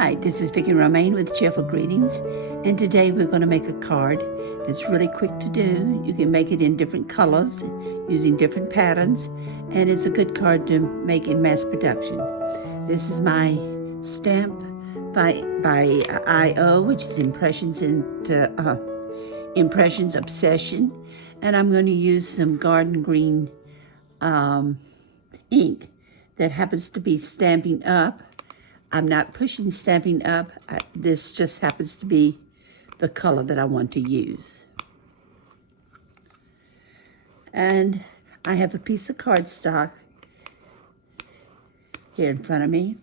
Hi, this is Vicki Romaine with Cheerful Greetings, and today we're going to make a card that's really quick to do. You can make it in different colors using different patterns, and it's a good card to make in mass production. This is my stamp by I.O., which is Impressions Obsession, and I'm going to use some garden green ink that happens to be Stampin' Up. I'm not pushing Stampin' Up. This just happens to be the color that I want to use. And I have a piece of cardstock here in front of me.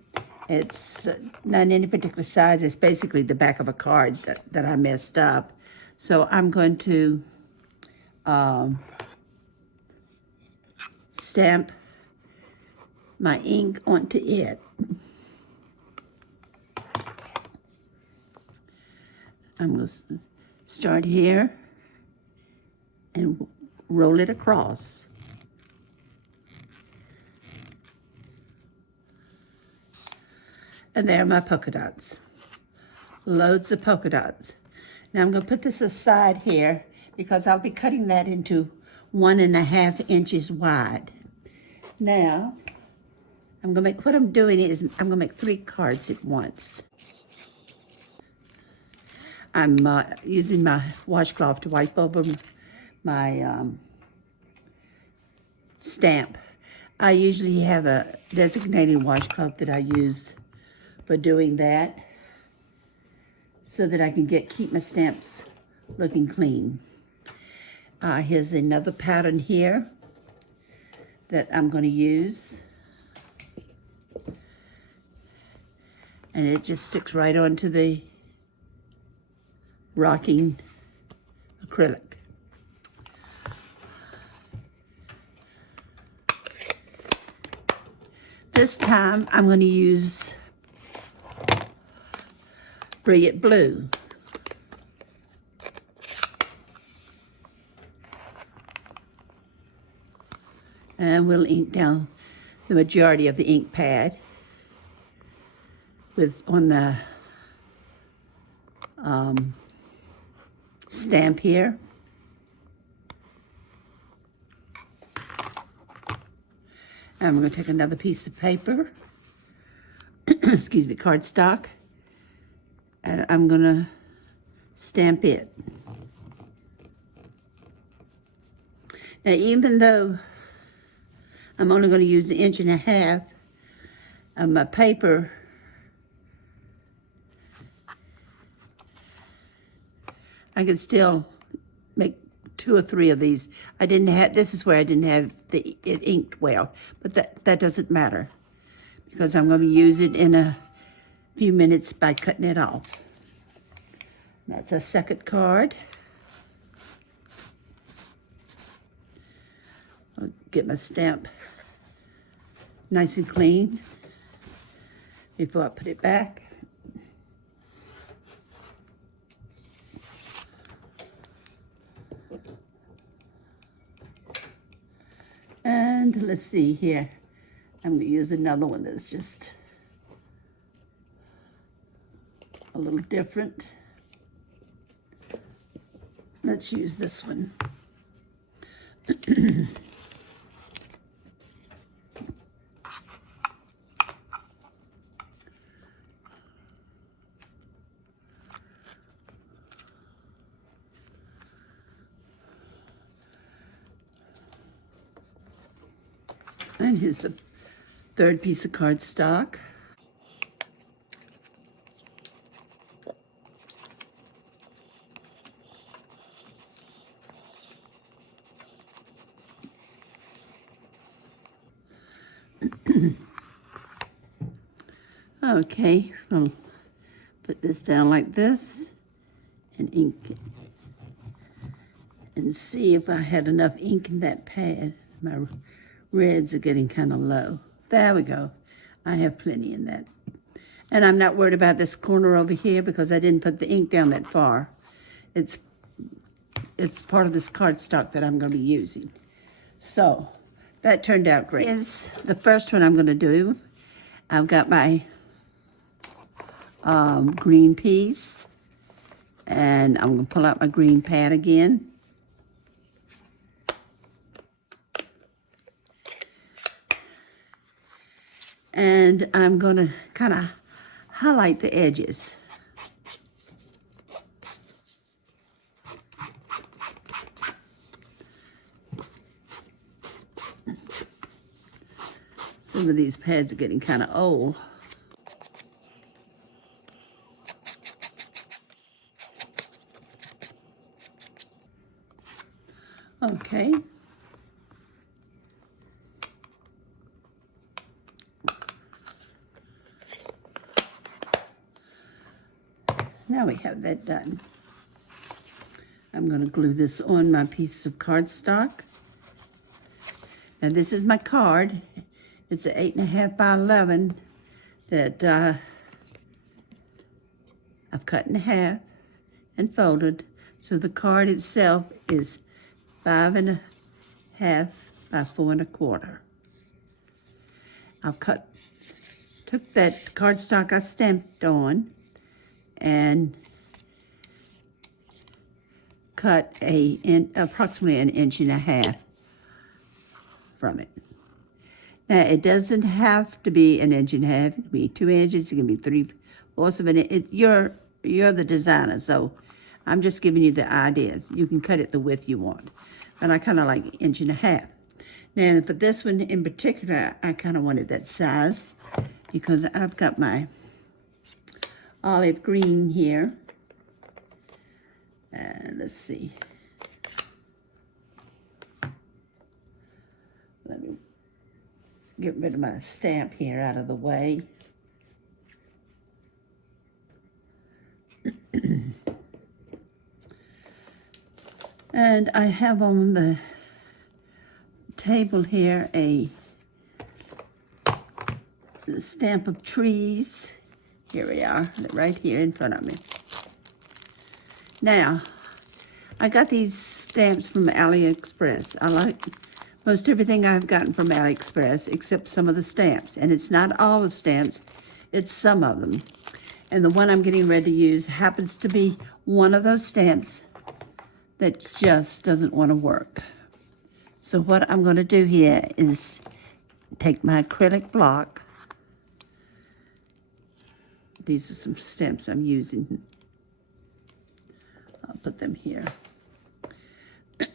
It's not any particular size. It's basically the back of a card that I messed up. So I'm going to stamp my ink onto it. I'm going to start here and roll it across. And there are my polka dots. Loads of polka dots. Now I'm going to put this aside here because I'll be cutting that into 1.5 inches wide. Now, what I'm doing is I'm going to make 3 cards at once. I'm using my washcloth to wipe over my stamp. I usually have a designated washcloth that I use for doing that so that I can keep my stamps looking clean. Here's another pattern here that I'm going to use. And it just sticks right onto the rocking acrylic. This time I'm going to use Brilliant Blue. And we'll ink down the majority of the ink pad on the stamp here. And I'm going to take another piece of paper, excuse me, cardstock, and I'm going to stamp it. Now, even though I'm only going to use 1.5 inches of my paper, I can still make 2 or 3 of these. This is where I didn't have it inked well, but that doesn't matter because I'm going to use it in a few minutes by cutting it off. That's a second card. I'll get my stamp nice and clean before I put it back. And let's see here. I'm going to use another one that's just a little different. Let's use this one. And here's a third piece of cardstock. Okay, I'll put this down like this and ink it. And see if I had enough ink in that pad. My reds are getting kind of low. There we go. I have plenty in that. And I'm not worried about this corner over here because I didn't put the ink down that far. It's part of this cardstock that I'm going to be using. So that turned out great. Here's the first one I'm going to do. I've got my green piece. And I'm going to pull out my green pad again. And I'm going to kind of highlight the edges. Some of these pads are getting kind of old. Okay. Now we have that done. I'm going to glue this on my piece of cardstock. Now this is my card. It's an 8.5 by 11 that I've cut in half and folded. So the card itself is 5.5 by 4.25. Took that cardstock I stamped on and cut approximately 1.5 inches from it. Now it doesn't have to be 1.5 inches. It can be 2 inches. It can be 3/4 of an inch. You're the designer, so I'm just giving you the ideas. You can cut it the width you want, but I kind of like 1.5 inches. Now for this one in particular, I kind of wanted that size because I've got my olive green here. And let's see. Let me get rid of my stamp here out of the way. And I have on the table here a stamp of trees. Here we are, right here in front of me. Now, I got these stamps from AliExpress. I like most everything I've gotten from AliExpress except some of the stamps. And it's not all the stamps, it's some of them. And the one I'm getting ready to use happens to be one of those stamps that just doesn't want to work. So what I'm going to do here is take my acrylic block. These are some stamps I'm using. I'll put them here.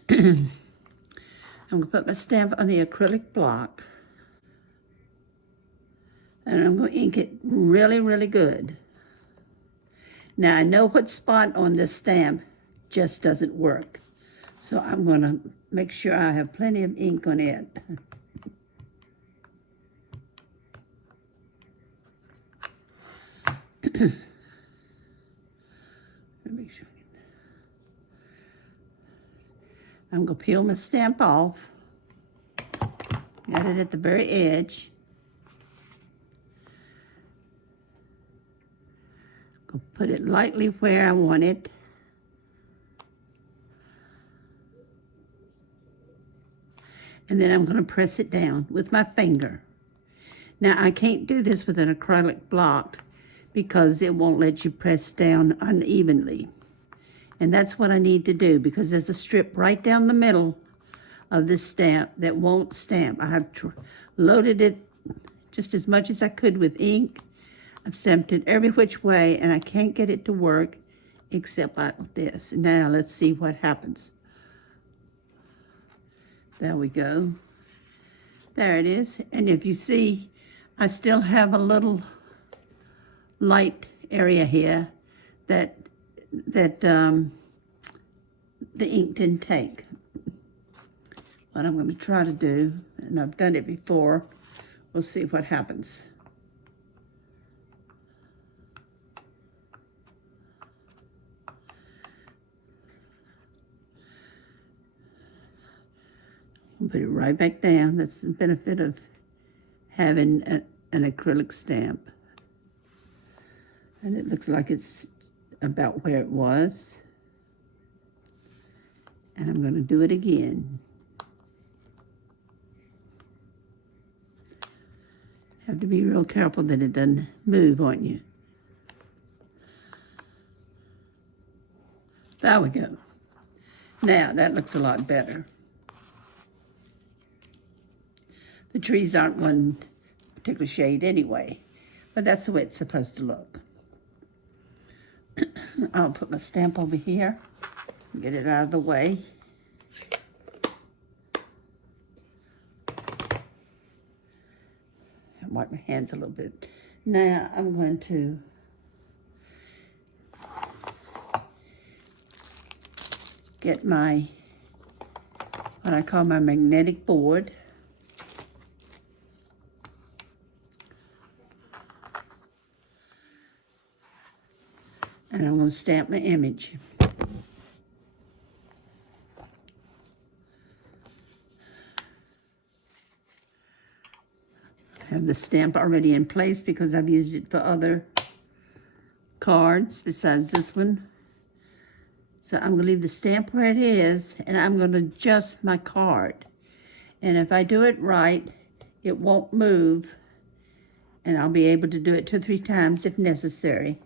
I'm going to put my stamp on the acrylic block. And I'm going to ink it really, really good. Now, I know what spot on this stamp just doesn't work. So I'm going to make sure I have plenty of ink on it. Make sure. I'm going to peel my stamp off. Got it at the very edge. Go put it lightly where I want it. And then I'm going to press it down with my finger. Now I can't do this with an acrylic block because it won't let you press down unevenly. And that's what I need to do because there's a strip right down the middle of this stamp that won't stamp. I have loaded it just as much as I could with ink. I've stamped it every which way and I can't get it to work except like this. Now let's see what happens. There we go. There it is. And if you see, I still have a little light area here that the ink didn't take. What I'm going to try to do, and I've done it before, we'll see what happens. I'll put it right back down. That's the benefit of having an acrylic stamp. And it looks like it's about where it was. And I'm going to do it again. Have to be real careful that it doesn't move on you. There we go. Now, that looks a lot better. The trees aren't one particular shade anyway, but that's the way it's supposed to look. I'll put my stamp over here, get it out of the way. And wipe my hands a little bit. Now I'm going to get my, what I call my magnetic board. And I'm going to stamp my image. I have the stamp already in place because I've used it for other cards besides this one. So I'm going to leave the stamp where it is, and I'm going to adjust my card. And if I do it right, it won't move, and I'll be able to do it 2 or 3 times if necessary.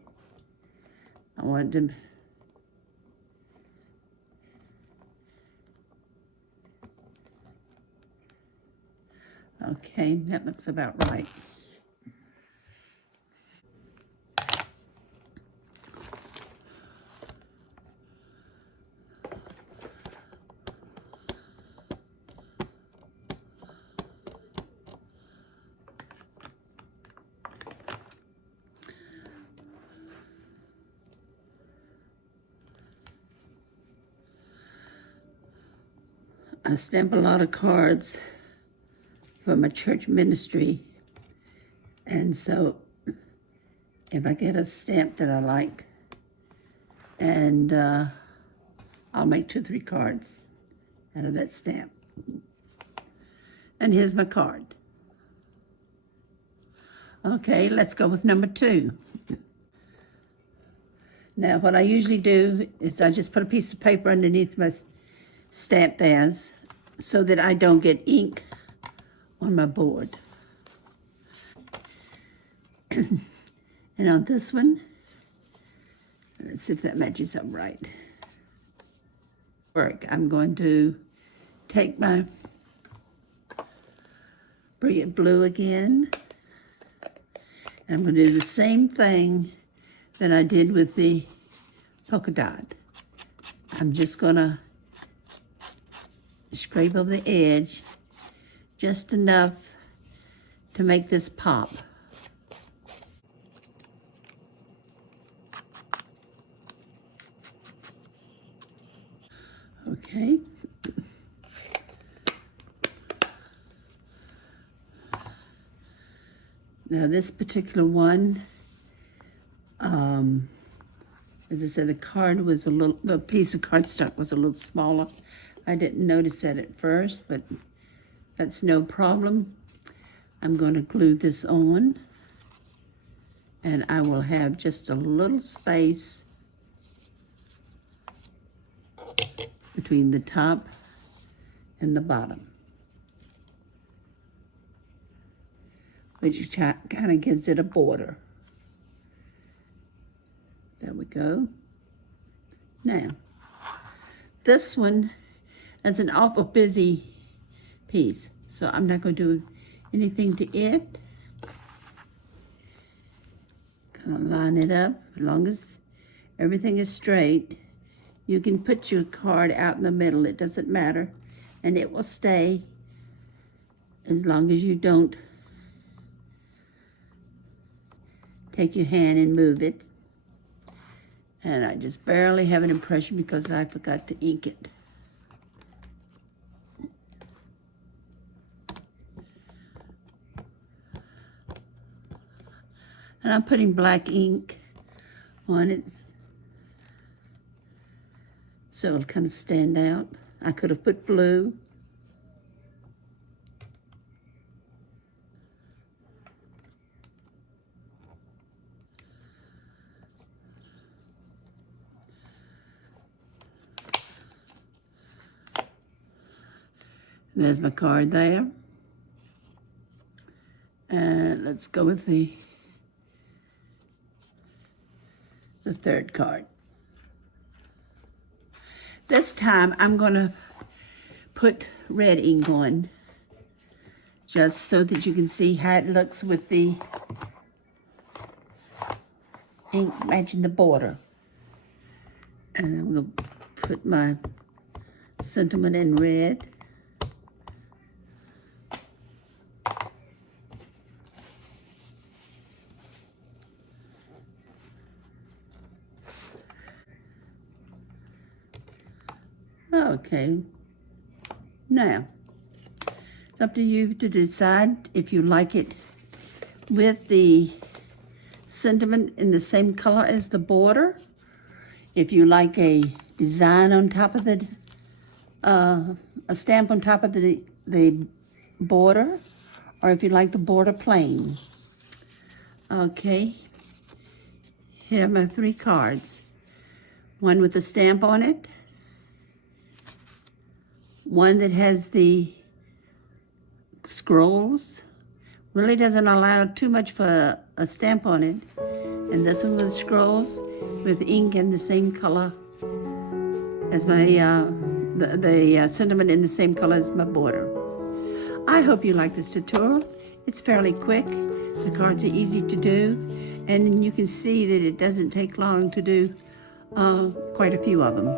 I want to okay, that looks about right. I stamp a lot of cards for my church ministry, and so if I get a stamp that I like, and I'll make 2 or 3 cards out of that stamp. And here's my card. Okay, let's go with number 2. Now, what I usually do is I just put a piece of paper underneath my stamp there so that I don't get ink on my board. And on this one, let's see if that matches up right. I'm going to take my brilliant blue again. I'm going to do the same thing that I did with the polka dot. I'm just going to scrape over the edge just enough to make this pop. Okay. Now this particular one, as I said, the card was the piece of cardstock was a little smaller. I didn't notice that at first, but that's no problem. I'm going to glue this on, and I will have just a little space between the top and the bottom, which kind of gives it a border. There we go. Now, this one is an awful busy piece, so I'm not going to do anything to it. Kind of line it up. As long as everything is straight, you can put your card out in the middle. It doesn't matter, and it will stay as long as you don't take your hand and move it. And I just barely have an impression because I forgot to ink it. And I'm putting black ink on it so it'll kind of stand out. I could have put blue. There's my card there. And let's go with the third card. This time I'm going to put red ink on, just so that you can see how it looks with the ink matching the border. And I'm going to put my sentiment in red. Okay, now it's up to you to decide if you like it with the sentiment in the same color as the border, if you like a design on top of the a stamp on top of the border, or if you like the border plain. Okay, here are my 3 cards. One with a stamp on it, one that has the scrolls, really doesn't allow too much for a stamp on it, and this one with scrolls with ink in the same color as my the sentiment in the same color as my border. I hope you like this tutorial. It's fairly quick. The cards are easy to do, and you can see that it doesn't take long to do quite a few of them.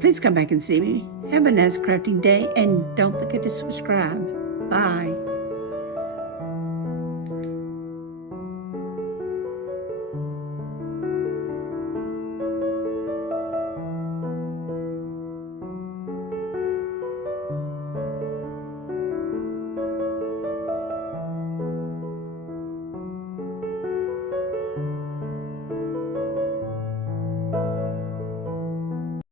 Please come back and see me. Have a nice crafting day, and don't forget to subscribe. Bye.